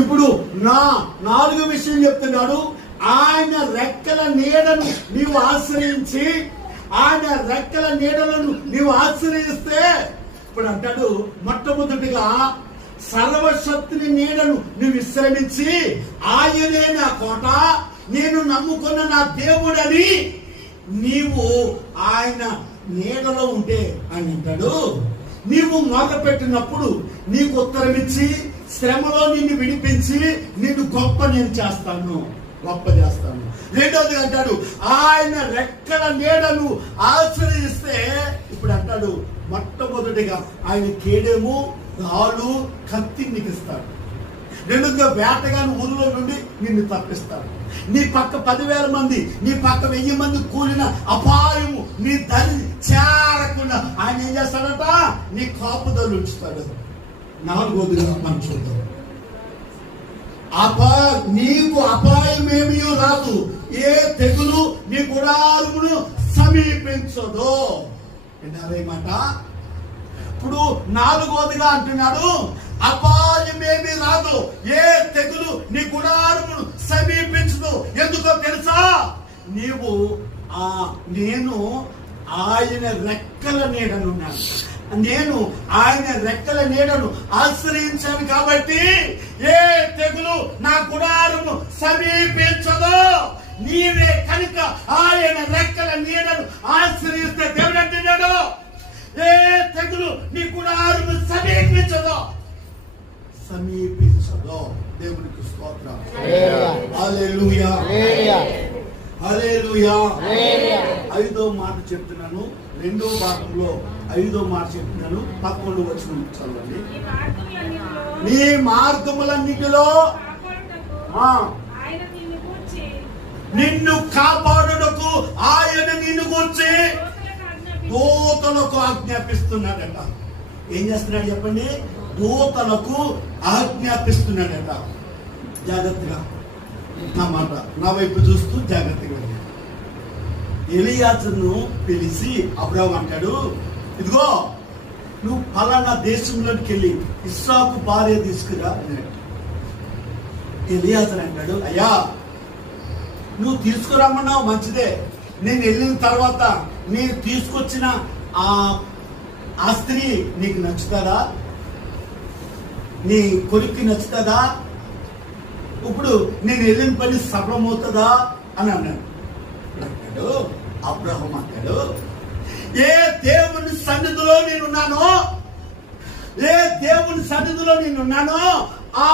ఇప్పుడు నా 4వ విషయం చెప్తున్నాడు. ఆయన రెక్కల నీడను నీవు ఆశ్రయించి, ఆయన రెక్కల నీడలను నీవు ఆశ్రయిస్తే, ఇప్పుడు అంటాడు మొట్టమొదటిగా సర్వశక్తిని నీడను నువ్వు విశ్రమించి, ఆయనే నా కోట, నేను నమ్ముకున్న నా దేవుడని నీవు ఆయన నీడలో ఉంటే అని అంటాడు. నీవు మొదలుపెట్టినప్పుడు నీకు ఉత్తరం ఇచ్చి, శ్రమలో నిన్ను విడిపించి, నిన్ను గొప్ప నేను చేస్తాను, గొప్ప చేస్తాను. రెండవది అంటాడు ఆయన రెక్కల నీడను ఆశ్రయిస్తే, ఇప్పుడు అంటాడు మొట్టమొదటిగా ఆయన కేడేము, రాళ్ళు, కత్తి నీకు ఇస్తాడు. రెండోదిగా వేటగాని ఊరిలో నుండి నిన్ను తప్పిస్తాడు. నీ పక్క 10,000 మంది, నీ పక్క 1000 మంది కూలిన అపాయము నీ దరి చేరకుండా ఆయన ఏం చేస్తాడట, నీ కాపుదలు ఉంచుతాడు. 4వదిగా మనం చూద్దాం. నీకు అపాయమేమీ రాదు, ఏ తెగులు నీ గుడారమును సమీపించదు. విన్నారే మాట. ఇప్పుడు 4వదిగా అంటున్నాడు అపాయమేమీ రాదు, ఏ తెగులు నీ గుడారమును సమీపించదు. ఎందుకో తెలుసా, నేను ఆయన రెక్కల నీడనున్నాను, నేను ఆయన రెక్కల నీడను ఆశ్రయించాను కాబట్టి ఏ తెగులు నా గుడారము సమీపించదు. నీవే కనుక ఆయన రెక్కల నీడను ఆశ్రయిస్తే దేవుడు అంటున్నాడు ఏ తెగులు నీ గుడారము సమీపించదు. దేవునికి స్తోత్రం. హల్లెలూయా, హల్లెలూయా. 5వ మాట చెప్తున్నాను, 2వ భాగంలో 5వ మాట చెప్తున్నాను. 11వ వచనం చదవండి. నీ మార్గములన్నిటిలో నిన్ను కాపాడుటకు ఆయన నిన్ను గూర్చి దూతలకు ఆజ్ఞాపిస్తున్నాడట. ఏం చేస్తున్నాడు చెప్పండి, దూతలకు ఆజ్ఞాపిస్తున్నాడట. జాగ్రత్తగా నా మాట నా వైపు చూస్తూ జాగ్రత్తగా. ఎలీయాజరును పిలిచి అబ్రాహాము అంటాడు, ఇదిగో నువ్వు ఫలానా దేశంలోకి వెళ్ళి ఇస్సాకు భార్య తీసుకురా అన్నాడు. ఎలీయాజరు అంటాడు, అయ్యా నువ్వు తీసుకురామన్నావు మంచిదే, నేను వెళ్ళిన తర్వాత నేను తీసుకొచ్చిన ఆ స్త్రీ నీకు నచ్చుతుందా, నీ కొడుక్కి నచ్చుతుందా, ఇప్పుడు నేను వెళ్ళిన పని సఫలమవుతుందా అని అన్నాడు. అంటాడు అబ్రాహాము అంటాడు, ఏ దేవుని సన్నిధిలో నేనున్నానో, ఏ దేవుని సన్నిధిలో నేనున్నానో ఆ